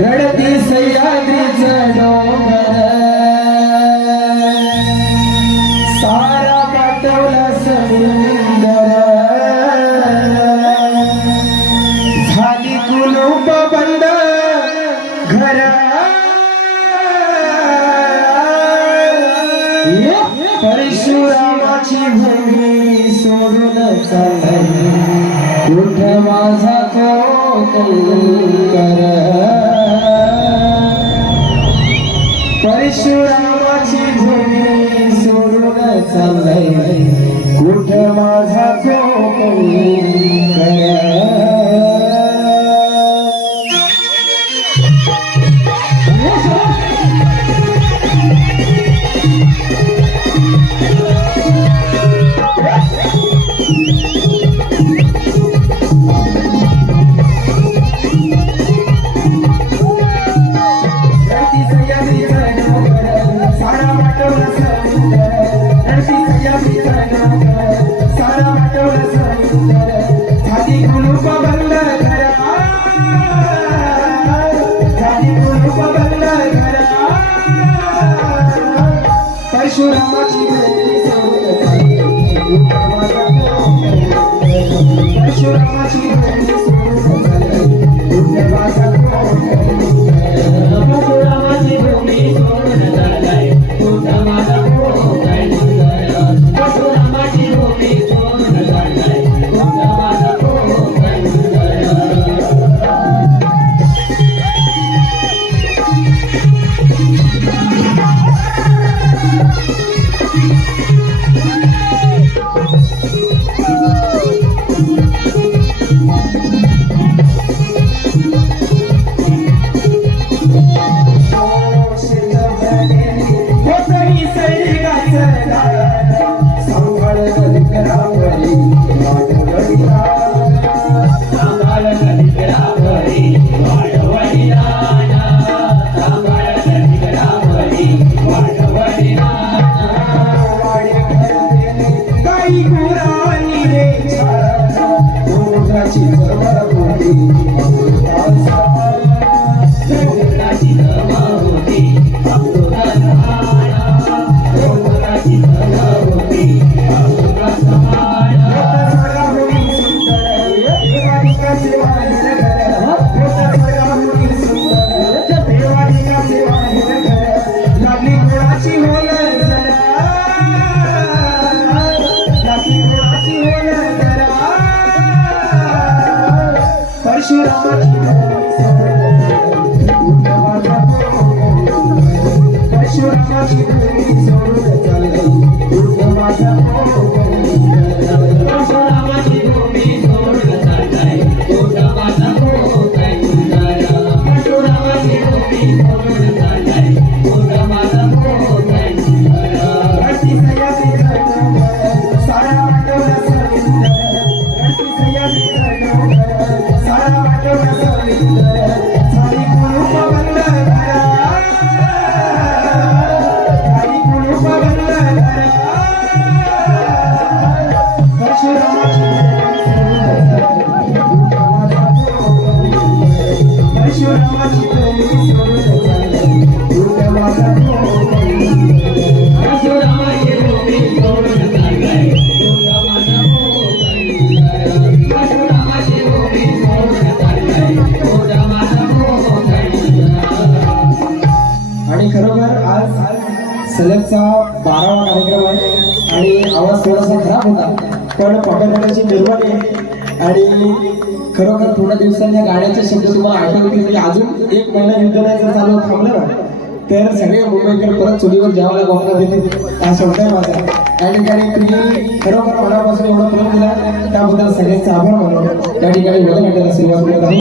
रडती सह्याद्रीचं डोंगर सारा पाठवला समुंदर झाली कुलूप बंद घर परशुरामाची भूमी सोडून चालली उठ माझा कोकणकर परशुरामाची भूमी सोडून चालली उठ माझा कोकणकर परशुरामाची भूमी सोडून चालली परशुरामाची भूमी सोडून चालली परशुरामाची भूमी सोडून चालली परशुरामाची भूमी सोडून चालली परशुरामाची भूमी सोडून चालली परशुरामाची भूमी सोडून चालली परशुरामाची भूमी सोडून चालली सारा वाटवला सारा वाटवला झाली कुलूप बंद परशुरामाची भूमी सोडून चालली परशुरामाची भूमी सोडून चालली परशुरामाची भूमी सोडून चालली आणि खरोखर आज सलगचा 12वा कार्यक्रम आहे आणि आवाज थोडासा खराब होता पण पटकथेची निर्माण आहे आणि खरोखर थोड्या दिवसांनी या गाण्याचे शब्द तुम्हाला आठवतील म्हणजे अजून 1 महिना युद्ध नाही जर चालू थांबलं ना तर सगळे मुंबईकर परत चुलीवर जेवायला गोठा देतील हा शब्द आहे माझा या ठिकाणी तुम्ही खरोखर मनापासून एवढा प्रेम दिला त्याबद्दल सगळ्यांचा आभार मानतो त्या ठिकाणी सुरुवात करत आहे